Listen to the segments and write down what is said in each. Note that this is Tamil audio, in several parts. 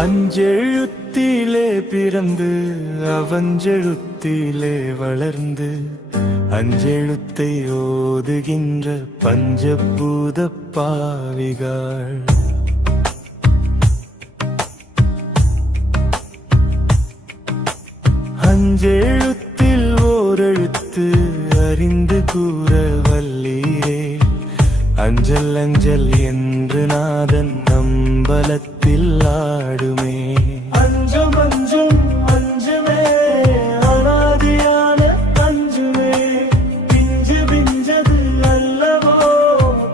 அஞ்செழுத்திலே பிறந்து அவஞ்செழுத்திலே வளர்ந்து அஞ்செழுத்தை ஓதுகின்ற பஞ்சபூத பாவிகள். அஞ்செழுத்தில் ஓரெழுத்து அறிந்து கூற வல்லீரே. அஞ்சல் அஞ்சல் என்று நாதன் நம்பலத்தில் ஆடுமே. அஞ்சும் அஞ்சும் அஞ்சுமே அனாதியான அஞ்சுமே. பிஞ்சு பிஞ்சது அல்லவோ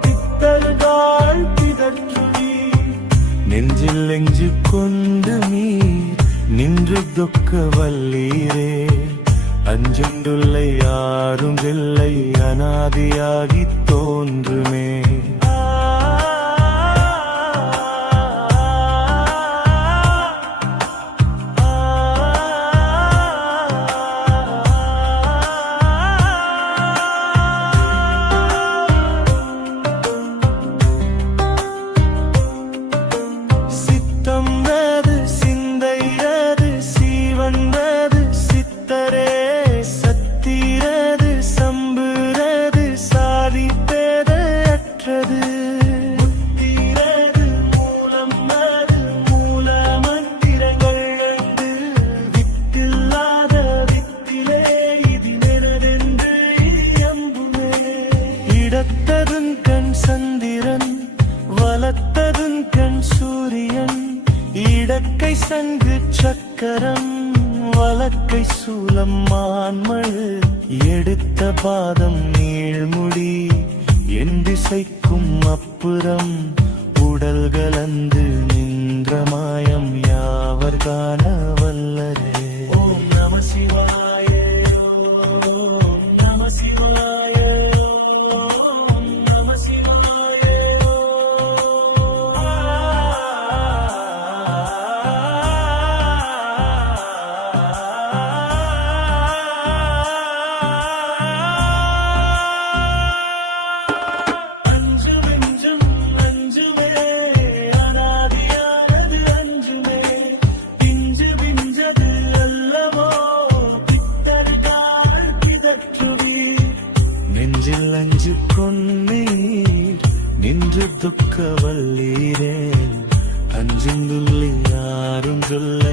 பித்தர்கள் பிதற்றுவி. நெஞ்சில் எஞ்சு கொண்டு நீர் நின்று தொக்க வல்லீரே. அஞ்சுண்டுள்ளை யாரும் இல்லை அனாதியாகி தோன்றுமே. இடத்ததும் கண் சந்திரன் வலத்ததும் கண் சூரியன். இடக்கை சங்கு சக்கரம் வழக்கை சூலம் மான்மழு. எடுத்த பாதம் நீழ்முடி என் திசைக்கும் அப்புறம் உடல் கலந்து நின்ற மாயம் யாவர் துக்க வல்லீரே. அஞ்சுந்துள்ளி யாரும் சொல்ல